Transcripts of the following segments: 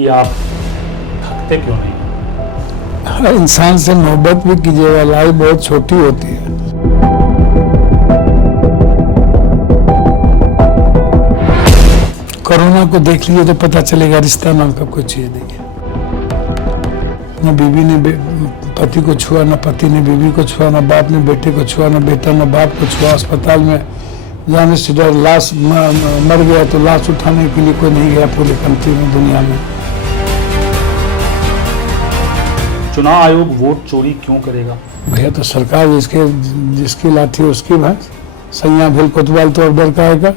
कि आप थकते क्यों नहीं? हर इंसान से मोहब्बत भी कीजिएगा, लाइफ बहुत छोटी होती है। कोरोना को देख लीजिए तो पता चलेगा रिश्ता नाम का कोई चीज नहीं है। न बीवी ने पति को छुआ, न पति ने बीवी को छुआ, न बाप ने बेटे को छुआ, न बेटा न बाप को छुआ। अस्पताल में जाने से डर, लाश मर गया तो लाश उठाने के लिए कोई नहीं गया पूरी कंट्री में, दुनिया में। चुनाव आयोग वोट चोरी क्यों करेगा? भैया तो सरकार जिसकी लाठी उसकी भैंस, सैया भेल कोतवाल तो अब डर का आएगा।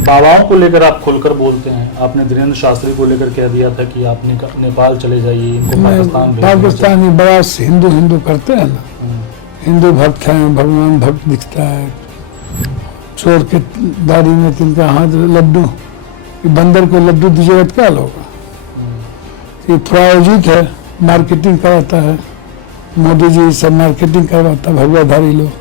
बाबाओं को लेकर आप खुलकर बोलते हैं। आपने धीरेन्द्र शास्त्री को लेकर कह दिया था कि आप नेपाल चले जाइए, इनको पाकिस्तानी बड़ा हिंदू करते हैं ना, हिंदू भक्त हैं, भगवान भक्त दिखता है। चोर के दाढ़ी में तिनका हाथ लड्डू, बंदर को लड्डू दीजिएगा तो क्या होगा? ये प्रायोजित है, मार्केटिंग कराता है मोदी जी, सब मार्केटिंग करवाता है भगवाधारी लोग।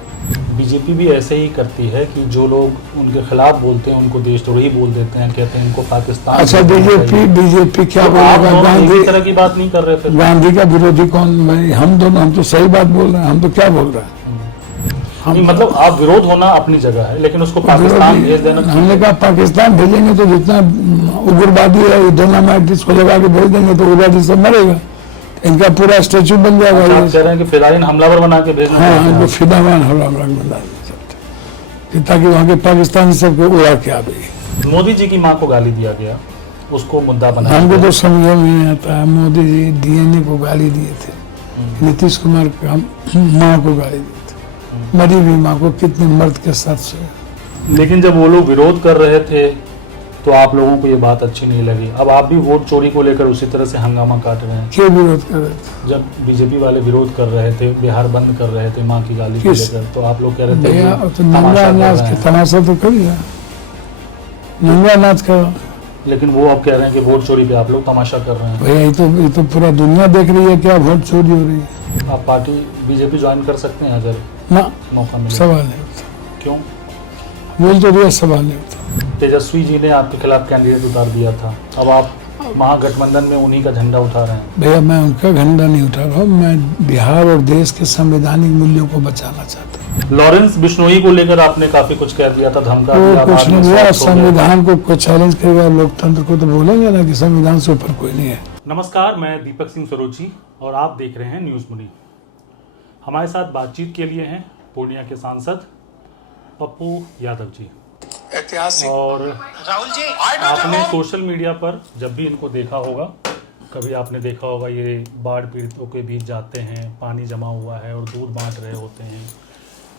बीजेपी भी ऐसे ही करती है कि जो लोग उनके खिलाफ बोलते हैं उनको देशद्रोही बोल देते हैं, कहते हैं इनको पाकिस्तान। अच्छा, बीजेपी क्या तो बोलेगा? गांधी तरह की बात नहीं कर रहे फिर? गांधी का विरोधी कौन? हम तो सही बात बोल रहे हैं। हम तो क्या बोल रहे हैं? नहीं, मतलब आप विरोध होना अपनी जगह है, लेकिन उसको पाकिस्तान भेज देना। हमने कहा पाकिस्तान भेजेंगे तो जितना उग्रवादी है डायनामाइट इसको लगा के भेज देंगे तो उग्रवादी सब मरेगा, इनका पूरा स्टेचू बन जाएगा। आप कह रहे हैं कि फिदायीन हमलावर बना के भेजना? हाँ, इनको फिदावान हमलावर बना देंगे ताकि वहाँ के पाकिस्तानी सबको उड़ा के आ गई। मोदी जी की माँ को गाली दिया गया, उसको मुद्दा बना। हमको तो समझ नहीं आता है। मोदी जी डीएनए को गाली दिए थे, नीतीश कुमार का माँ को गाली दी थी, मरी हुई माँ को कितने मर्द के साथ से। लेकिन जब वो लोग विरोध कर रहे थे तो आप लोगों को ये बात अच्छी नहीं लगी। अब आप भी वोट चोरी को लेकर उसी तरह से हंगामा काट रहे हैं। क्यों विरोध कर रहे थे? जब बीजेपी वाले विरोध कर रहे थे, बिहार बंद कर रहे थे माँ की गाली को लेकर, तो आप लोग कह रहे थे तो नंगा नाच के तमाशा तो करिए, नंगा नाच करो। लेकिन वो अब कह रहे हैं कि वोट चोरी पे आप लोग तमाशा कर रहे हैं। भैया ये तो पूरा दुनिया देख रही है क्या वोट चोरी हो रही है। आप पार्टी बीजेपी ज्वाइन कर सकते हैं अगर ना मौका मिले? सवाल नहीं होता। क्यों? बोल तो दिया, सवाल नहीं होता। तेजस्वी जी ने आपके खिलाफ कैंडिडेट उतार दिया था, अब आप महागठबंधन में उन्हीं का झंडा उठा रहे हैं। भैया मैं उनका झंडा नहीं उठा रहा हूँ, मैं बिहार और देश के संवैधानिक मूल्यों को बचाना चाहता हूँ। लॉरेंस बिश्नोई को लेकर आपने काफी कुछ कह दिया था, धमका दिया। कुछ नहीं हुआ, संविधान को कोई चैलेंज करेगा, लोकतंत्र को तो बोलेंगे ना कि संविधान से ऊपर कोई नहीं है। नमस्कार, मैं दीपक सिंह सरोची और आप देख रहे हैं न्यूज मुनी। हमारे साथ बातचीत के लिए हैं पूर्णिया के सांसद पप्पू यादव जी। ऐतिहासिक और राहुल जी, आपने सोशल मीडिया पर जब भी इनको देखा होगा, कभी आपने देखा होगा ये बाढ़ पीड़ितों के बीच जाते हैं, पानी जमा हुआ है और दूध बांट रहे होते हैं,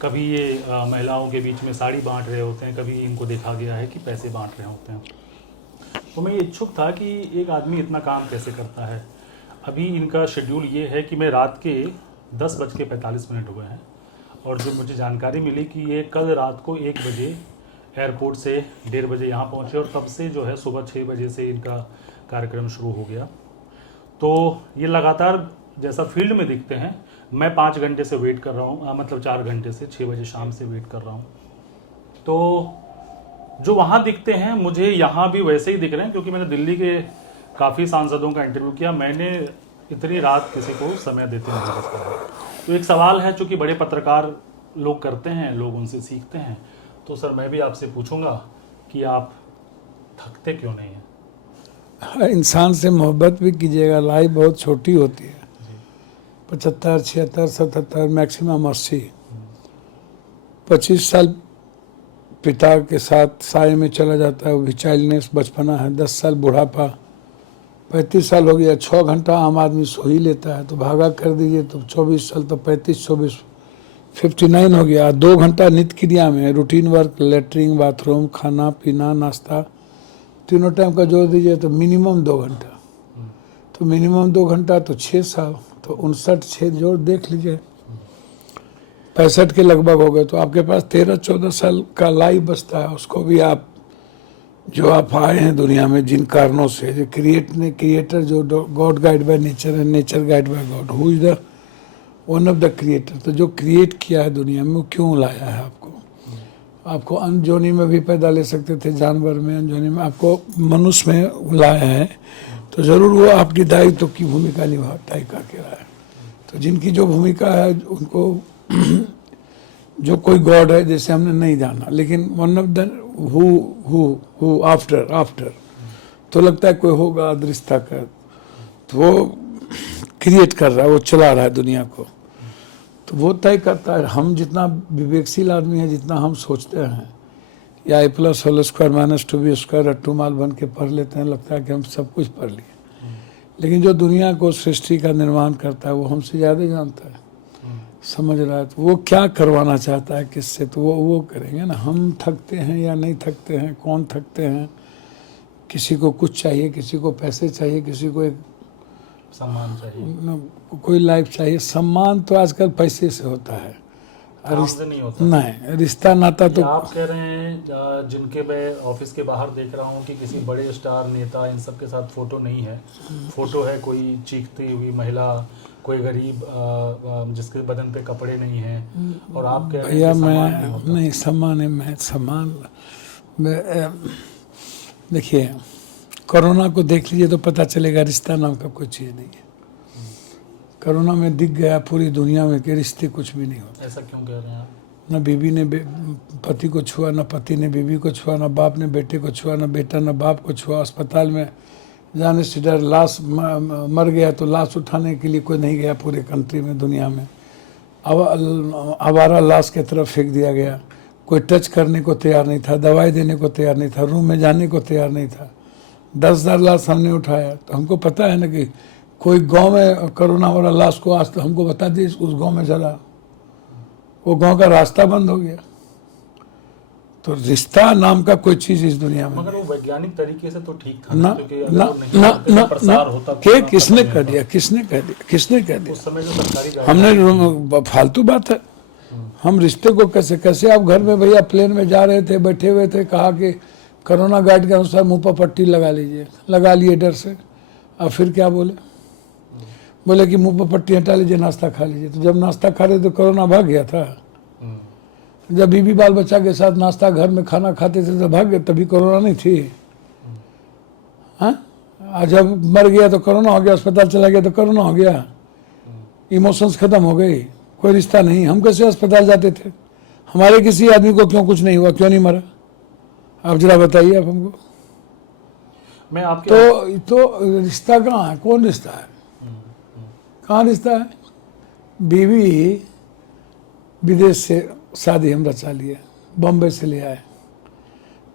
कभी ये महिलाओं के बीच में साड़ी बांट रहे होते हैं, कभी इनको देखा गया है कि पैसे बांट रहे होते हैं। तो मैं ये इच्छुक था कि एक आदमी इतना काम कैसे करता है। अभी इनका शेड्यूल ये है कि मैं रात के 10:45 हुए हैं और जो मुझे जानकारी मिली कि ये कल रात को 1 बजे एयरपोर्ट से 1:30 बजे यहाँ पहुँचे और तब से जो है सुबह 6 बजे से इनका कार्यक्रम शुरू हो गया। तो ये लगातार जैसा फील्ड में दिखते हैं, मैं 5 घंटे से वेट कर रहा हूँ, मतलब 4 घंटे से 6 बजे शाम से वेट कर रहा हूँ। तो जो वहाँ दिखते हैं मुझे यहाँ भी वैसे ही दिख रहे हैं, क्योंकि मैंने दिल्ली के काफ़ी सांसदों का इंटरव्यू किया, मैंने इतनी रात किसी को समय देते नहीं देखा। तो एक सवाल है, चूँकि बड़े पत्रकार लोग करते हैं, लोग उनसे सीखते हैं, तो सर मैं भी आपसे पूछूंगा कि आप थकते क्यों नहीं हैं? हर इंसान से मोहब्बत भी कीजिएगा, लाइफ बहुत छोटी होती है। 75, 76, 77, मैक्सिमम 80। 25 साल पिता के साथ साय में चला जाता है, वो भी चाइल्डनेस बचपना है। 10 साल बुढ़ापा, 35 साल हो गया, 6 घंटा आम आदमी सो ही लेता है, तो भागा कर दीजिए तो 24 साल तो 35, 24, 59 हो गया। 2 घंटा नित्य क्रिया में, रूटीन वर्क, लेटरिन, बाथरूम, खाना पीना, नाश्ता, तीनों टाइम का जोड़ दीजिए तो मिनिमम 2 घंटा। तो मिनिमम 2 घंटा तो 6 साल, तो 59, 6 जोड़ देख लीजिए, 65 के लगभग हो गए। तो आपके पास 13-14 साल का लाइफ बचता है। उसको भी आप जो आप आए हैं दुनिया में जिन कारणों से, जो क्रिएटर जो गॉड गाइड बाय नेचर है, nature guide by God, who is the one of the creator. तो जो क्रिएट किया है दुनिया में वो क्यों लाया है आपको अनजोनी में भी पैदा ले सकते थे, जानवर में, अनजोनी में, आपको मनुष्य में लाया है तो ज़रूर वो आपकी दायित्व की भूमिका तय करके रहा है। तो जिनकी जो भूमिका है उनको जो कोई गॉड है जैसे हमने नहीं जाना, लेकिन one of the who after तो लगता है कोई होगा अदृष्टा कर, तो वो क्रिएट कर रहा है, वो चला रहा है दुनिया को, तो वो तय करता है। हम जितना विवेकशील आदमी है, जितना हम सोचते हैं या A+² रट्टूमाल बन के पढ़ लेते हैं, लगता है कि हम सब कुछ पढ़ लिए, लेकिन जो दुनिया को सृष्टि का निर्माण करता है वो हमसे ज़्यादा जानता है, समझ रहा है। तो वो क्या करवाना चाहता है किससे, तो वो करेंगे ना। हम थकते हैं या नहीं थकते हैं, कौन थकते हैं, किसी को कुछ चाहिए, किसी को पैसे चाहिए, किसी को एक सम्मान चाहिए, कोई लाइफ चाहिए। सम्मान तो आजकल पैसे से होता है, काम से नहीं होता। नहीं, रिश्ता नाता तो आप कह रहे हैं जिनके मैं ऑफिस के बाहर देख रहा हूँ कि किसी बड़े स्टार नेता इन सब के साथ फोटो नहीं है, फोटो है कोई चीखती हुई महिला, कोई गरीब जिसके बदन पे कपड़े नहीं हैं, और आप कह रहे भैया हैं कि सम्मान मैं नहीं होता। नहीं, सम्मान है, मैं सम्मान देखिए, कोरोना को देख लीजिए तो पता चलेगा रिश्ता नाम का कोई चीज़ नहीं है। कोरोना में दिख गया पूरी दुनिया में कि रिश्ते कुछ भी नहीं होते। ऐसा क्यों कह रहे हैं आप? न बीवी ने पति को छुआ, न पति ने बीवी को छुआ, न बाप ने बेटे को छुआ, न बेटा न बाप को छुआ। अस्पताल में जाने से डर, लाश मर गया तो लाश उठाने के लिए कोई नहीं गया पूरे कंट्री में, दुनिया में। आवारा लाश की तरफ फेंक दिया गया, कोई टच करने को तैयार नहीं था, दवाई देने को तैयार नहीं था, रूम में जाने को तैयार नहीं था। 10,000 लाश हमने उठाया, तो हमको पता है ना कि कोई गांव में कोरोना वाला लाश को आज तो हमको बता दी उस गांव में जला, वो गांव का रास्ता बंद हो गया। तो रिश्ता नाम का कोई चीज इस दुनिया में मगर वो वैज्ञानिक तरीके से तो ठीक था ना क्योंकि अगर ना वो नहीं ना होते ना तो प्रसार ना होता के तो किसने खत्म कह नहीं दिया, किसने कह दिया, किसने कह होता। दिया? उस समय जो सरकारी हमने फालतू बात है। हम रिश्ते को कैसे कैसे आप घर में भैया प्लेन में जा रहे थे, बैठे हुए थे, कहा कि कोरोना गाइड के अनुसार मुंह पर पट्टी लगा लीजिए, लगा लिए डर से। अब फिर क्या बोले? बोले कि मुंह पर पट्टी हटा लीजिए, नाश्ता खा लीजिए। तो जब नाश्ता खा रहे तो कोरोना भाग गया था। जब बीबी बाल बच्चा के साथ नाश्ता घर में खाना खाते थे तो भाग गए, तभी कोरोना नहीं थी। हाँ, जब मर गया तो कोरोना हो गया, अस्पताल चला गया तो कोरोना हो गया। इमोशंस खत्म हो गई, कोई रिश्ता नहीं। हम कैसे अस्पताल जाते थे? हमारे किसी आदमी को क्यों कुछ नहीं हुआ, क्यों नहीं मरा? आप जरा बताइए आप हमको। मैं आपके तो रिश्ता कहाँ है? कौन रिश्ता है? कहाँ रिश्ता है? बीवी विदेश से शादी हम रचा लिए, बॉम्बे से ले आए।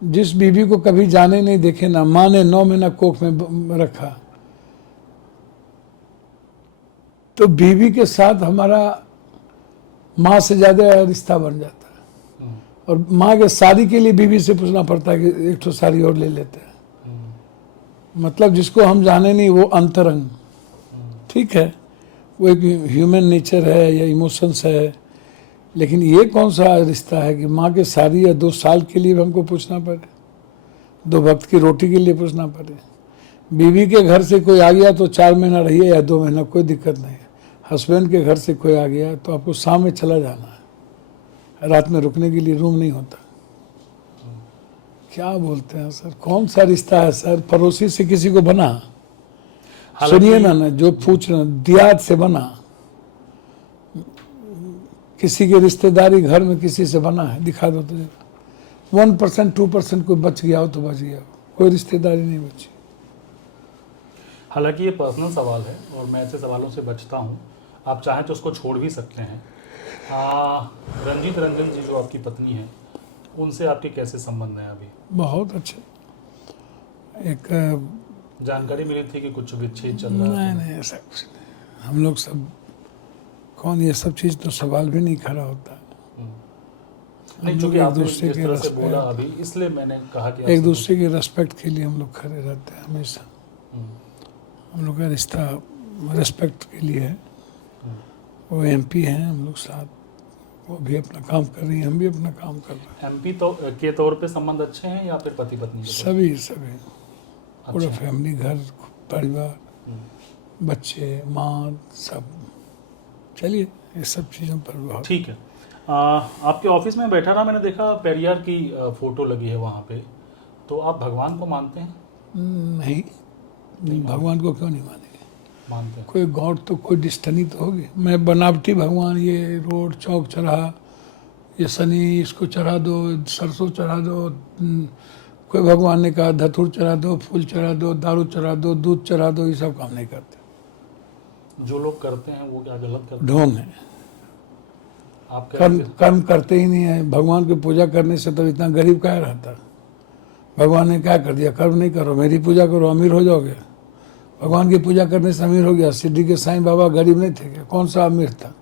जिस बीवी को कभी जाने नहीं देखे ना, माँ ने 9 महीना कोख में रखा, तो बीवी के साथ हमारा माँ से ज्यादा रिश्ता बन जाता है। और माँ के शादी के लिए बीवी से पूछना पड़ता है कि एक तो साड़ी और ले लेते हैं। मतलब जिसको हम जाने नहीं, वो अंतरंग, ठीक है, वो एक ह्यूमन नेचर है या इमोशंस है। लेकिन ये कौन सा रिश्ता है कि माँ के शादी या 2 साल के लिए हमको पूछना पड़े, 2 वक्त की रोटी के लिए पूछना पड़े। बीवी के घर से कोई आ गया तो 4 महीना रहिए या 2 महीना, कोई दिक्कत नहीं है। हस्बैंड के घर से कोई आ गया तो आपको शाम में चला जाना है, रात में रुकने के लिए रूम नहीं होता। क्या बोलते हैं सर, कौन सा रिश्ता है सर? पड़ोसी से किसी को बना? सुनिए ना, जो पूछ रहे दियाद से बना, किसी की रिश्तेदारी घर में किसी से बना है? दिखा दो तो 1% 2% कोई बच गया हो तो बच गया, कोई रिश्तेदारी नहीं बची। हालांकि ये पर्सनल सवाल है और मैं ऐसे सवालों से बचता हूँ, आप चाहें तो उसको छोड़ भी सकते हैं। रंजीत रंजन जी जो आपकी पत्नी है, उनसे आपके कैसे संबंध हैं अभी? बहुत अच्छे। एक जानकारी मिली थी कि कुछ विच्छेद चल रहा है। नहीं, ऐसा कुछ नहीं। हम लोग सब कौन, ये सब चीज़ तो सवाल भी नहीं खड़ा होता। नहीं, चूंकि आपने जिस तरह से बोला अभी, इसलिए मैंने कहा कि एक दूसरे के रेस्पेक्ट के लिए हम लोग खड़े रहते हैं हमेशा। हम लोग का रिश्ता रेस्पेक्ट के लिए है। वो MP हैं, हम लोग साथ, वो भी अपना काम कर रही है, हम भी अपना काम कर रहे हैं। MP तो के तौर पे संबंध अच्छे हैं या फिर पति पत्नी के? सभी पूरा अच्छा। फैमिली, घर परिवार, बच्चे, माँ, सब। चलिए, ये सब चीज़ों पर बहुत ठीक है। आपके ऑफिस में बैठा रहा, मैंने देखा पेरियार की फोटो लगी है वहाँ पे, तो आप भगवान को मानते हैं? नहीं, भगवान को क्यों नहीं मानेंगे? मानते हैं। कोई गॉड तो कोई डिस्टनी तो होगी। मैं बनावटी भगवान, ये रोड चौक चढ़ा, ये शनि इसको चढ़ा दो, सरसों चढ़ा दो, कोई भगवान ने कहा धतूर चढ़ा दो, फूल चढ़ा दो, दारू चढ़ा दो, दूध चढ़ा दो, ये सब काम नहीं करते। जो लोग करते हैं वो क्या गलत करते हैं? ढोंग है। आप क्या कर्म करते ही नहीं है। भगवान की पूजा करने से तो इतना गरीब क्या रहता? भगवान ने क्या कर दिया? कर्म नहीं करो, मेरी पूजा करो, अमीर हो जाओगे। भगवान की पूजा करने से अमीर हो गया। सिद्धि के साईं बाबा गरीब नहीं थे क्या? कौन सा अमीर था?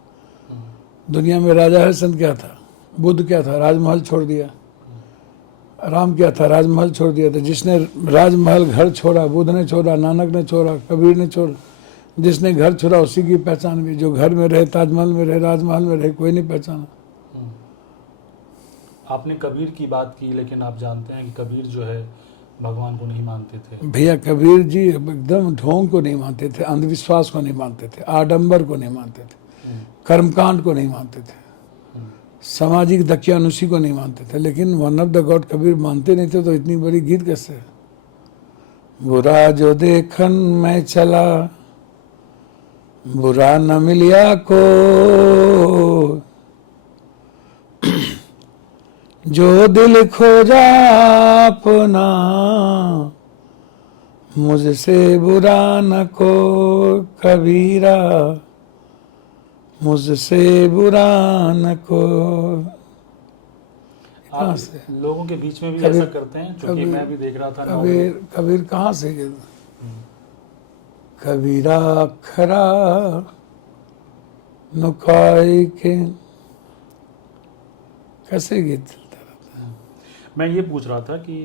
दुनिया में राजा हरिश्चंद्र क्या था? बुद्ध क्या था? राजमहल छोड़ दिया। राम क्या था? राजमहल छोड़ दिया था। जिसने राजमहल घर छोड़ा, बुद्ध ने छोड़ा, नानक ने छोड़ा, कबीर ने छोड़ा। जिसने घर छोड़ा उसी की पहचान भी। जो घर में रहे, ताजमहल में रहे, राजमहल में रहे, कोई नहीं पहचाना। आपने कबीर की बात की, लेकिन आप जानते हैं कि कबीर जो है भगवान को नहीं मानते थे। भैया कबीर जी एकदम ढोंग को नहीं मानते थे, अंधविश्वास को नहीं मानते थे, आडंबर को नहीं मानते थे, कर्मकांड को नहीं मानते थे, सामाजिक दकियानुसी को नहीं मानते थे। लेकिन one of the God Kabir मानते नहीं थे तो इतनी बड़ी गीत कैसे? बुरा जो देखन मैं चला, बुरा न मिलिया को, जो दिल खोजा अपना, मुझसे बुरा न को कबीरा, मुझसे बुरा न को। आप से? लोगों के बीच में भी ऐसा करते हैं? क्योंकि मैं भी देख रहा था। कबीर कहाँ से? कबीरा खरा नुकाई के, कैसे गीत चलता रहता है? मैं ये पूछ रहा था कि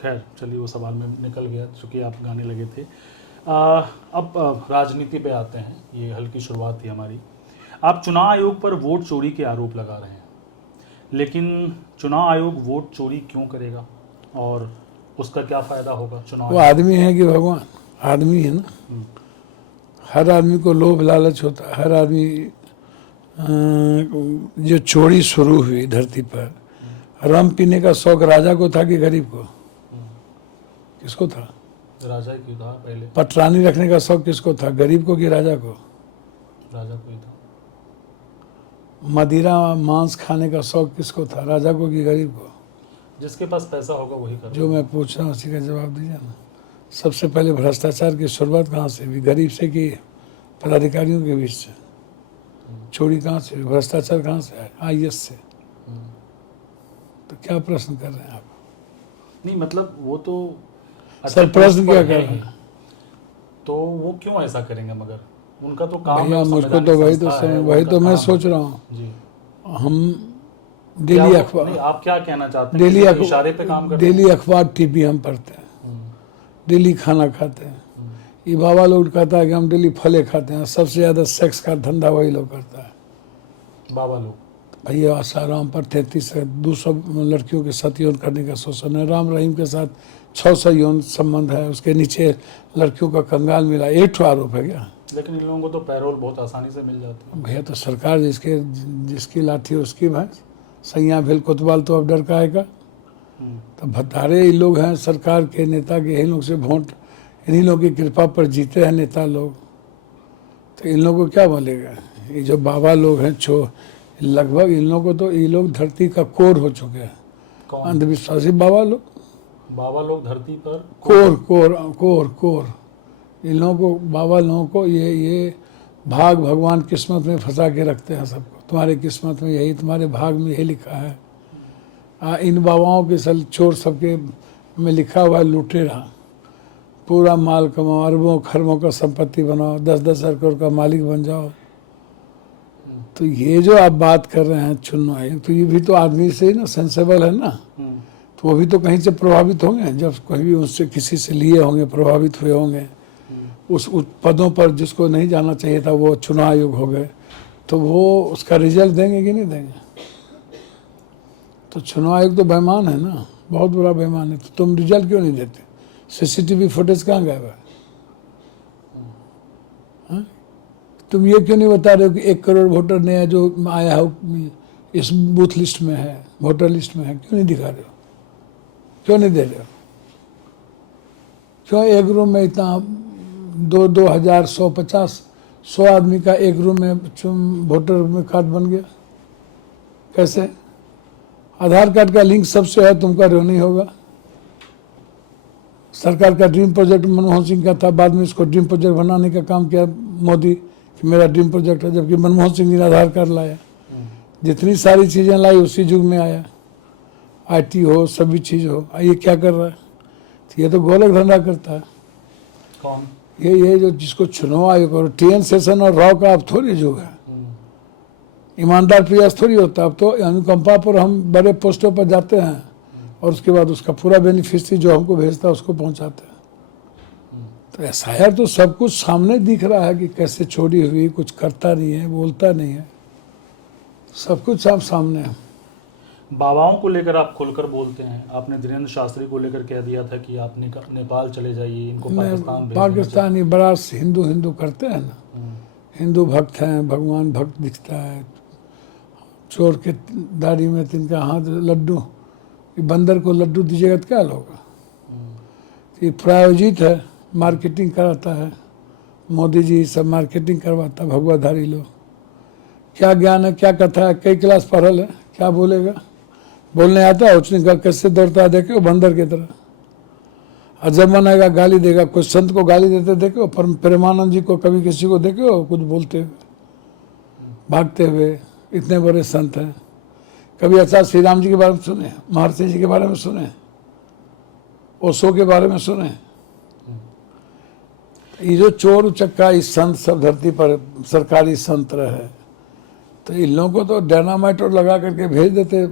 खैर चलिए वो सवाल में निकल गया चूँकि आप गाने लगे थे। अब राजनीति पे आते हैं। ये हल्की शुरुआत थी हमारी। आप चुनाव आयोग पर वोट चोरी के आरोप लगा रहे हैं, लेकिन चुनाव आयोग वोट चोरी क्यों करेगा और उसका क्या फायदा होगा? चुनाव वो आदमी है कि भगवान? आदमी है ना। हर आदमी को लोभ लालच होता है। हर आदमी जो चोरी शुरू हुई धरती पर, रम पीने का शौक राजा को था कि गरीब को? किसको था? राजा की था पहले। पटरानी रखने का शौक किसको था? गरीब को कि राजा को? राजा को ही था। मदिरा मांस खाने का शौक किसको था? राजा को कि गरीब को? जिसके पास पैसा होगा वही करेगा। जो मैं पूछ रहा हूँ उसी का जवाब दीजिए ना। सबसे पहले भ्रष्टाचार की शुरुआत कहाँ से हुई? गरीब से कि पदाधिकारियों के बीच से? चोरी कहाँ से हुई? भ्रष्टाचार कहाँ से आया? आईएएस से। तो क्या प्रश्न कर रहे हैं आप? नहीं मतलब वो तो सर प्रश्न क्या कर रहे हैं? तो वो क्यों ऐसा करेंगे? मगर उनका तो काम भैया है। मुझको तो वही तो मैं सोच रहा हूँ। जी। हम डेली अखबार, आप क्या कहना चाहते हैं? डेली इशारे पे काम करते हैं? डेली अखबार टीवी हम पढ़ते हैं, डेली खाना खाते हैं। ये बाबा लोग कहता है कि हम डेली फले खाते हैं। सबसे ज्यादा सेक्स का धंधा वही लोग करता है, बाबा लोग। भैया आसाराम पर 3300 लड़कियों के साथ यौन करने का शोषण है। राम रहीम के साथ 600 यौन संबंध है। उसके नीचे लड़कियों का कंगाल मिला। 1 आरोप है क्या? लेकिन इन लोगों को तो पैरोल बहुत आसानी से मिल जाती है। भैया तो सरकार जिसकी लाठी उसकी भैंस। सैया भेल कोतवाल तो अब डर का आएगा। तो भत्तारे ये लोग हैं सरकार के नेता के। यही लोग से वोट, इन्हीं लोगों की कृपा पर जीते हैं नेता लोग। तो इन लोगों को क्या बोलेगा? ये जो बाबा लोग हैं लगभग इन लोगों को तो ये लोग धरती का कोर हो चुके हैं। अंधविश्वासी बाबा लोग धरती पर कोर इन लोगों को, बाबा लोगों को ये भाग भगवान किस्मत में फंसा के रखते हैं सबको। तुम्हारे किस्मत में यही, तुम्हारे भाग में यही लिखा है। इन बाबाओं के चोर सबके में लिखा हुआ है लुटेरा। पूरा माल कमाओ, अरबों खरबों का संपत्ति बनाओ, 10-10 करोड़ का मालिक बन जाओ। तो ये जो आप बात कर रहे हैं चुनाव, तो ये भी तो आदमी से ही ना सेंसेबल है ना। तो वो भी तो कहीं से प्रभावित होंगे। जब कहीं भी उससे किसी से लिए होंगे, प्रभावित हुए होंगे। उस पदों पर जिसको नहीं जाना चाहिए था वो चुनाव आयोग हो गए, तो वो उसका रिजल्ट देंगे कि नहीं देंगे? तो चुनाव आयोग तो बेईमान है ना, बहुत बड़ा बेईमान है। तो तुम रिजल्ट क्यों नहीं देते? सीसीटीवी फुटेज कहाँ गया है? तुम ये क्यों नहीं बता रहे हो कि 1 करोड़ वोटर नया जो आया हो इस बूथ लिस्ट में है, वोटर लिस्ट में है? क्यों नहीं दिखा रहे हो? क्यों नहीं दे रहे हो? क्यों एक रूम में इतना 2,000, 100 आदमी का एक रूम में वोटर में कार्ड बन गया? कैसे? आधार कार्ड का लिंक सबसे है, तुमका नहीं होगा। सरकार का ड्रीम प्रोजेक्ट मनमोहन सिंह का था, बाद में इसको ड्रीम प्रोजेक्ट बनाने का काम किया मोदी कि मेरा ड्रीम प्रोजेक्ट है, जबकि मनमोहन सिंह ने आधार कार्ड लाया। जितनी सारी चीज़ें लाई उसी युग में आया, IT हो, सभी चीज़ हो। ये क्या कर रहा है? ये तो गोलक धंधा करता है। कौन? ये जो जिसको चुनाव आयोग और TN सेशन और राव का अब थोड़ी जो है, ईमानदार प्रयास थोड़ी होता। अब तो अनुकंपा पर हम बड़े पोस्टों पर जाते हैं और उसके बाद उसका पूरा बेनिफिशियरी जो हमको भेजता है उसको पहुंचाते हैं। तो SIR तो सब कुछ सामने दिख रहा है कि कैसे चोरी हुई, कुछ करता नहीं है, बोलता नहीं है, सब कुछ आप सामने है। बाबाओं को लेकर आप खुलकर बोलते हैं। आपने धीरेन्द्र शास्त्री को लेकर कह दिया था कि आप नेपाल चले जाइए, इनको पाकिस्तान भेज देना पाकिस्तानी बड़ा हिंदू करते हैं ना, हिंदू भक्त हैं, भगवान भक्त दिखता है। चोर के दाढ़ी में तिनका हाथ लड्डू, बंदर को लड्डू दीजिएगा तो क्या होगा? ये प्रायोजित है, मार्केटिंग कराता है मोदी जी, सब मार्केटिंग करवाता है भगवाधारी लोग। क्या ज्ञान है, क्या कथा है, कई क्लास पढ़ल है, क्या बोलेगा? बोलने आता है, उछने का कैसे दौड़ता है देखे, बंदर की तरह। और जब मन आएगा गाली देगा। कुछ संत को गाली देते देखे, प्रेमानंद जी को कभी किसी को देखे कुछ बोलते हुए, भागते हुए? इतने बड़े संत हैं। कभी अच्छा श्री राम जी के बारे में सुने, महर्षि जी के बारे में सुने, ओशो के बारे में सुने? ये जो चोर उचक्का इस संत सब धरती पर सरकारी संत रहे, तो इन लोगों को तो डायनामाइट और लगा करके भेज देते,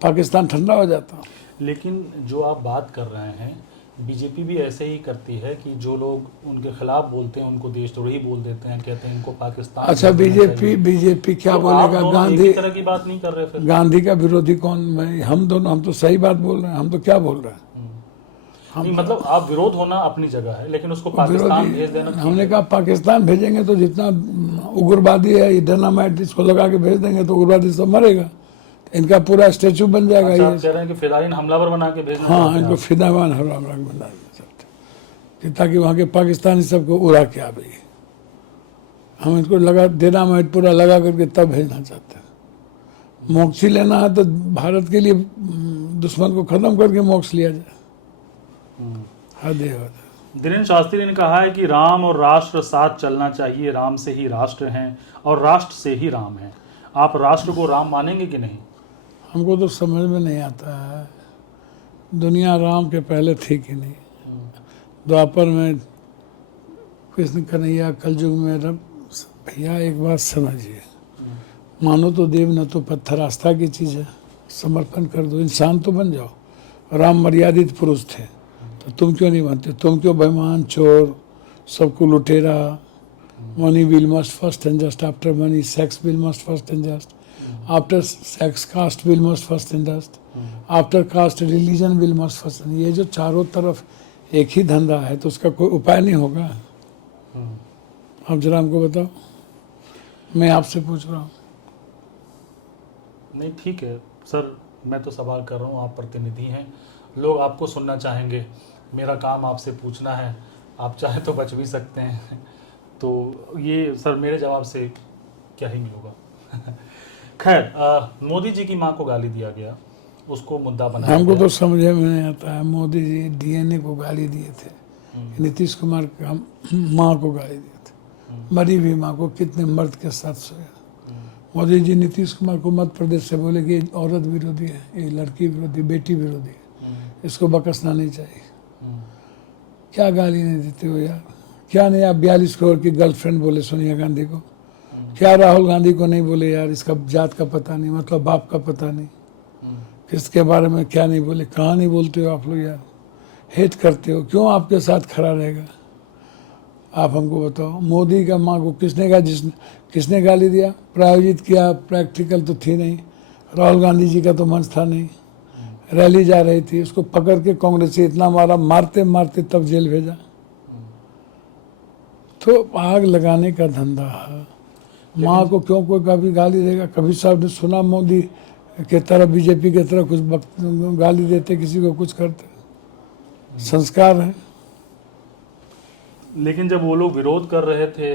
पाकिस्तान ठंडा हो जाता। लेकिन जो आप बात कर रहे हैं, बीजेपी भी ऐसे ही करती है कि जो लोग उनके खिलाफ बोलते हैं उनको देशद्रोही बोल देते हैं, कहते हैं इनको पाकिस्तान। अच्छा, बीजेपी क्या तो बोलेगा? गांधी तरह की बात नहीं कर रहे फिर? गांधी का विरोधी कौन? हम दोनों, हम तो सही बात बोल रहे हैं। हम तो क्या बोल रहे हैं? नहीं, मतलब आप विरोध होना अपनी जगह है, लेकिन उसको पाकिस्तान भेज देना। हमने कहा पाकिस्तान भेजेंगे तो जितना उग्रवादी है, ये डायनामाइट इसको लगा के भेज देंगे तो उग्रवादी सब मरेगा, इनका पूरा स्टेचू बन जाएगा। अच्छा, ये आप कह रहे हैं कि फिदायीन हमलावर बना के भेजना? हाँ, इनको फिदावान हमलावर बना सकते, ताकि वहाँ के पाकिस्तानी सबको उड़ा के आ गई। हम इनको लगा डायनामाइट पूरा लगा करके तब भेजना चाहते हैं। मोक्ष ही लेना है तो भारत के लिए दुश्मन को खत्म करके मोक्ष लिया जाए। धीरेन्द्र शास्त्री ने कहा है कि राम और राष्ट्र साथ चलना चाहिए, राम से ही राष्ट्र हैं और राष्ट्र से ही राम है। आप राष्ट्र को राम मानेंगे कि नहीं? हमको तो समझ में नहीं आता है। दुनिया राम के पहले थी कि नहीं? द्वापर में कृष्ण कन्हैया, कलयुग में रब। भैया एक बात समझिए, मानो तो देव न तो पत्थर, आस्था की चीज़ है। समर्पण कर दो, इंसान तो बन जाओ। राम मर्यादित पुरुष थे, तो तुम क्यों नहीं बनते? तुम क्यों बेईमान, चोर, सबको लुटेरा? Money will must first and just, after money sex will must first and just, after sex caste will must first and just, after caste religion will must first. ये जो चारों तरफ एक ही धंधा है तो उसका कोई उपाय नहीं होगा? आप जरा हमको बताओ, मैं आपसे पूछ रहा हूँ। नहीं, ठीक है सर, मैं तो सवाल कर रहा हूँ, आप प्रतिनिधि हैं, लोग आपको सुनना चाहेंगे। मेरा काम आपसे पूछना है, आप चाहे तो बच भी सकते हैं। तो ये सर मेरे जवाब से क्या ही मिलेगा। खैर, मोदी जी की मां को गाली दिया गया, उसको मुद्दा बनाया हमको गया। तो समझ में नहीं आता है। मोदी जी DNA को गाली दिए थे, नीतीश कुमार का माँ को गाली दिए थे, मरी हुई माँ को। कितने मर्द के साथ सोया। मोदी जी नीतीश कुमार को मध्य प्रदेश से बोले कि ये औरत विरोधी है, ये लड़की विरोधी, बेटी विरोधी है, इसको बकसना नहीं चाहिए। क्या गाली नहीं देते हो यार? क्या नहीं आप 42 करोड़ की गर्लफ्रेंड बोले सोनिया गांधी को? क्या राहुल गांधी को नहीं बोले यार? इसका जात का पता नहीं, मतलब बाप का पता नहीं, किसके बारे में क्या नहीं बोले? कहाँ नहीं बोलते हो आप लोग यार? हेट करते हो, क्यों आपके साथ खड़ा रहेगा? आप हमको बताओ। मोदी का माँ को किसने कहा? किसने गाली दिया? प्रायोजित किया, प्रैक्टिकल तो थी नहीं। राहुल गांधी जी का तो मंच था नहीं, रैली जा रही थी, उसको पकड़ के कांग्रेस से इतना मारा, मारते मारते तब जेल भेजा। तो आग लगाने का धंधा है। माँ को क्यों कोई कभी गाली देगा? कभी साहब ने सुना मोदी के तरफ, बीजेपी के तरफ कुछ गाली देते, किसी को कुछ करते? संस्कार है। लेकिन जब वो लोग विरोध कर रहे थे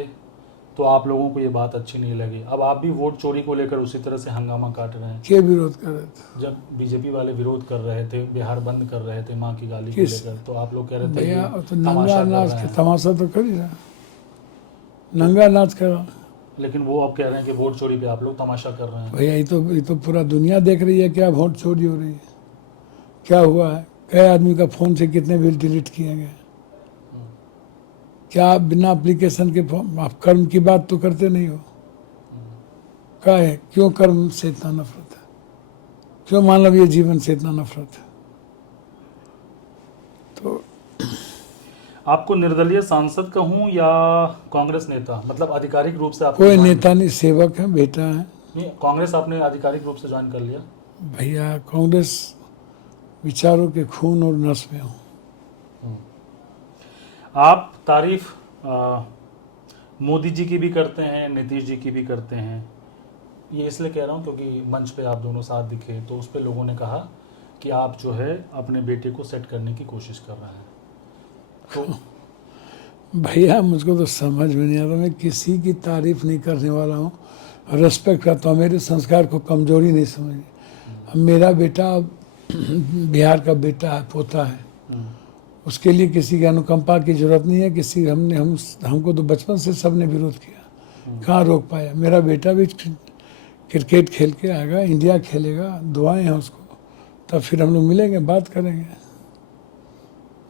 तो आप लोगों को ये बात अच्छी नहीं लगी। अब आप भी वोट चोरी को लेकर उसी तरह से हंगामा काट रहे हैं। के विरोध कर रहे थे? जब बीजेपी वाले विरोध कर रहे थे, बिहार बंद कर रहे थे माँ की गाली को किस? लेकर, तो आप लोग कह रहे थे भैया ये तो नंगा तमाशा कर नाच रहे के हैं। तमाशा तो कर ही रहा, नंगा नाच कर रहा। लेकिन वो अब कह रहे हैं कि वोट चोरी पे आप लोग तमाशा कर रहे हैं। भैया ये तो पूरा दुनिया देख रही है क्या वोट चोरी हो रही है, क्या हुआ है, कई आदमी का फोन से कितने बिल डिलीट किए गए। क्या आप बिना एप्लीकेशन के आप कर्म की बात तो करते नहीं हो? क्या है, क्यों कर्म से इतना नफरत है, क्यों मानवीय जीवन से इतना नफरत है? तो आपको निर्दलीय सांसद कहूं या कांग्रेस नेता, मतलब आधिकारिक रूप से आप कोई नेता नहीं, सेवक है, बेटा है। नहीं, कांग्रेस आपने आधिकारिक रूप से ज्वाइन कर लिया? भैया कांग्रेस विचारों के खून और नस में हूँ। आप तारीफ मोदी जी की भी करते हैं, नीतीश जी की भी करते हैं। ये इसलिए कह रहा हूँ क्योंकि मंच पे आप दोनों साथ दिखे तो उस पे लोगों ने कहा कि आप जो है अपने बेटे को सेट करने की कोशिश कर रहे हैं। तो भैया मुझको तो समझ में नहीं आता, मैं किसी की तारीफ नहीं करने वाला हूँ, रेस्पेक्ट करता हूँ, मेरे संस्कार को कमजोरी नहीं समझिए। अब मेरा बेटा बिहार का बेटा है, पोता है, उसके लिए किसी की अनुकंपा की जरूरत नहीं है। किसी हमको तो बचपन से सबने विरोध किया, कहाँ रोक पाया। मेरा बेटा भी क्रिकेट खेल के आएगा, इंडिया खेलेगा, दुआएं हैं उसको, तब फिर हम लोग मिलेंगे, बात करेंगे।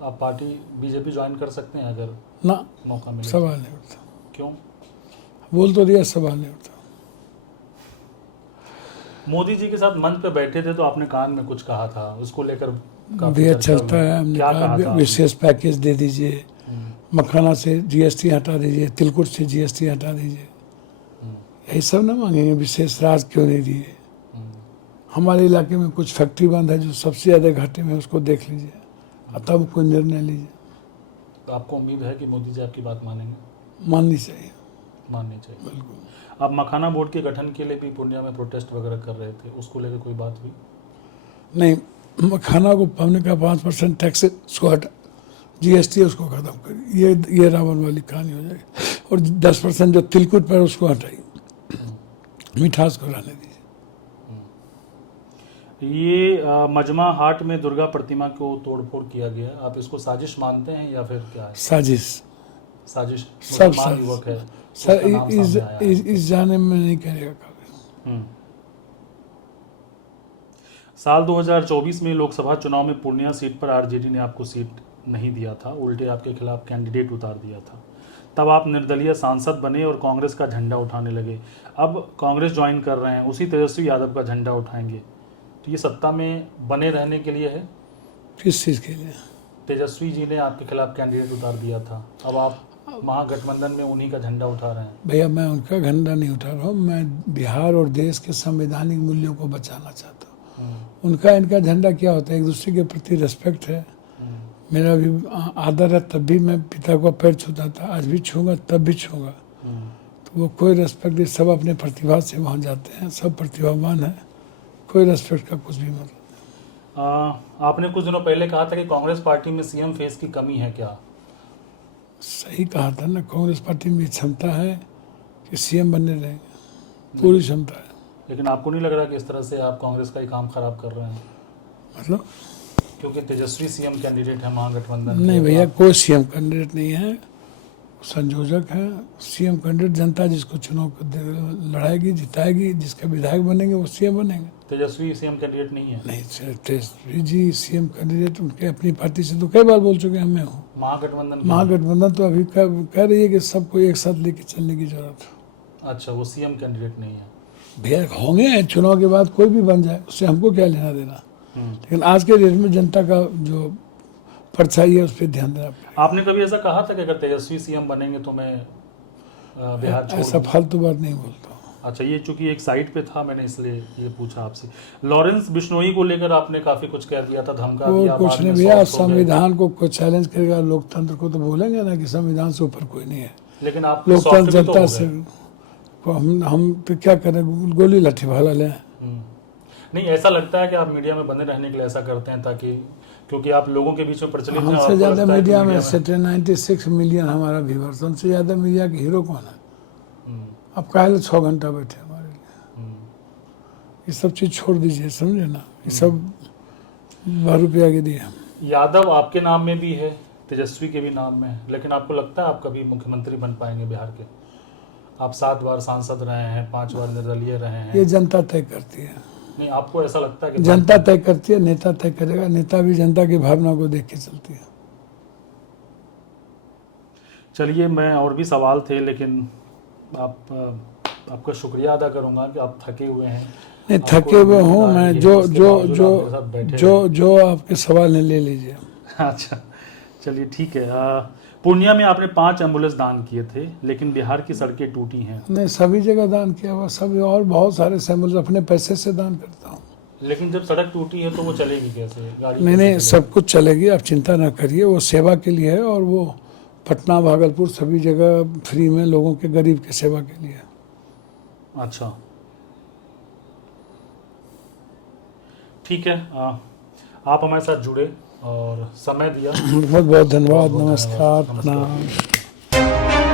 आप पार्टी बीजेपी ज्वाइन कर सकते हैं अगर ना, मौका मिले? सवाल नहीं उठता। क्यों? बोल तो दिया, सवाल नहीं उठता। मोदी जी के साथ मंच पे बैठे थे तो आपने कान में कुछ कहा था, उसको लेकर काफी भैया चर्चा चलता हुई। है, हमने क्या कहा कहा था विशेष पैकेज दे दीजिए, आपने? मखाना से जीएसटी हटा दीजिए, तिलकुट से जीएसटी हटा दीजिए, यही सब ना मांगेंगे। विशेष राज क्यों नहीं दिए? हमारे इलाके में कुछ फैक्ट्री बंद है जो सबसे ज़्यादा घाटे में, उसको देख लीजिए, तब कोई निर्णय लीजिए। तो आपको उम्मीद है कि मोदी जी आपकी बात मानेंगे? माननी चाहिए, माननी चाहिए। बिल्कुल। आप मखाना बोर्ड के गठन के लिए भी पूर्णिया में प्रोटेस्ट वगैरह कर रहे थे, उसको लेकर कोई बात हुई? नहीं, मखाना को हमने कहा 5% टैक्स उसको हटा, जीएसटी उसको खत्म करिए, ये रावण वाली कहानी हो जाएगी। और 10% जो तिलकुट पर उसको हटाइए, मिठास को रहने दीजिए। ये मजमा हाट में दुर्गा प्रतिमा को तोड़फोड़ किया गया, आप इसको साजिश मानते हैं या फिर क्या है? साजिश, साजिश। सब मुसलमान साजिश। युवक है, सर उसका नाम सामने आया है। इस जाने में नहीं करेगा कभी। साल 2024 में लोकसभा चुनाव में पूर्णिया सीट पर आरजेडी ने आपको सीट नहीं दिया था, उल्टे आपके खिलाफ कैंडिडेट उतार दिया था। तब आप निर्दलीय सांसद बने और कांग्रेस का झंडा उठाने लगे। अब कांग्रेस ज्वाइन कर रहे हैं, उसी तेजस्वी यादव का झंडा उठाएंगे, तो ये सत्ता में बने रहने के लिए है? किस चीज़ के लिए? तेजस्वी जी ने आपके खिलाफ कैंडिडेट उतार दिया था, अब आप महागठबंधन में उन्हीं का झंडा उठा रहे हैं। भैया मैं उनका झंडा नहीं उठा रहा हूँ, मैं बिहार और देश के संवैधानिक मूल्यों को बचाना चाहता हूँ। उनका इनका झंडा क्या होता है? एक दूसरे के प्रति रिस्पेक्ट है, मेरा भी आदर है, तब भी मैं पिता को पैर छूता था, आज भी छूँगा, तब भी छूँगा। तो वो कोई रिस्पेक्ट नहीं, सब अपने प्रतिभा से वहाँ जाते हैं, सब प्रतिभावान है, कोई रेस्पेक्ट का कुछ भी मतलब। आपने कुछ दिनों पहले कहा था कि कांग्रेस पार्टी में सीएम फेस की कमी है, क्या? सही कहा था ना, कांग्रेस पार्टी में क्षमता है कि सीएम बनने रहेंगे, पूरी क्षमता है। लेकिन आपको नहीं लग रहा कि इस तरह से आप कांग्रेस का ही काम खराब कर रहे हैं? मतलब क्योंकि तेजस्वी सीएम कैंडिडेट है महागठबंधन नहीं के। भैया, कोई सीएम कैंडिडेट नहीं है, संयोजक है। सीएम कैंडिडेट जनता जिसको चुनाव लड़ाएगी, जिताएगी, जिसका विधायक बनेंगे वो सीएम बनेंगे। तेजस्वी सीएम कैंडिडेट नहीं है? नहीं, तेजस्वी जी सीएम कैंडिडेट उनके अपनी पार्टी से तो कई बार बोल चुके हैं, मैं हूँ। महागठबंधन तो अभी कह रही है कि सबको एक साथ लेके चलने की जरूरत है। अच्छा, वो सीएम कैंडिडेट नहीं है? भैया होंगे, चुनाव के बाद कोई भी बन जाए, उससे हमको क्या लेना देना। लेकिन आज के डेट में जनता का जो परछाई है उस पर ध्यान देना पड़ेगा। आपने कभी ऐसा कहा था कि अगर तेजस्वी सीएम बनेंगे तो मैं बिहार छोड़ ऐसा दूं? फालतू बात नहीं बोलता हूँ। अच्छा, ये चूंकि एक साइट पे था, मैंने इसलिए ये पूछा आपसे। लॉरेंस बिश्नोई को लेकर आपने काफी कुछ कह दिया था, धमका वो दिया, कुछ बाद नहीं में भैया, सॉफ्ट हो गए। संविधान को कोई चैलेंज करेगा, लोकतंत्र को तो बोलेंगे ना कि संविधान से ऊपर कोई नहीं है। लेकिन आप लोकतंत्र सॉफ्ट भी तो जनता हो से गए। को हम तो क्या करें, गोली लाठी भाला लें। नहीं, ऐसा लगता है कि आप मीडिया में बने रहने के लिए ऐसा करते हैं ताकि, क्योंकि आप लोगों के बीच में प्रचलित हैं, हमसे आपको ज़्यादा लगता है कि मीडिया में सेटे 96 मिलियन हमारा व्यूवर्स, हमसे ज़्यादा मीडिया के हीरो कौन है? हम्म, अब काहे 6 घंटा बैठे हमारे लिए? हम्म, ये सब चीज़ छोड़ दीजिए, समझे ना, ये सब 12 रुपया के दिए। यादव आपके नाम में भी है, तेजस्वी के भी नाम में है, लेकिन आपको लगता है आप कभी मुख्यमंत्री बन पाएंगे बिहार के? आप 7 बार सांसद रहे हैं, 5 बार निर्दलीय रहे हैं। ये जनता तय करती है, नहीं, आपको ऐसा लगता है कि जनता तय करती है, नेता तय करेगा। नेता भी जनता की भावना को देख के चलती है। चलिए, मैं और भी सवाल थे, लेकिन आपका शुक्रिया अदा करूंगा कि आप थके हुए हैं। नहीं, आपको थके हुए हूँ जिम्मेदारी मैं। है, जो उसके जो बावजूद जो आप मेरे साथ बैठे जो आपके सवाल है ले लीजिए। हैं। अच्छा, चलिए ठीक है। पूर्णिया में आपने 5 एम्बुलेंस दान किए थे, लेकिन बिहार की सड़कें टूटी हैं। नहीं, सभी जगह दान किया हुआ, सभी, और बहुत सारे सैंपल अपने पैसे से दान करता हूँ। लेकिन जब सड़क टूटी है तो वो चलेगी कैसे? गाड़ी नहीं कैसे नहीं, चलेगी? सब कुछ चलेगी, आप चिंता ना करिए। वो सेवा के लिए है, और वो पटना, भागलपुर, सभी जगह फ्री में लोगों के, गरीब की सेवा के लिए। अच्छा, ठीक है। आप हमारे साथ जुड़े और समय दिया। बहुत बहुत धन्यवाद। बहुत-बहुत नमस्कार, धन्यवाद। प्रणाम।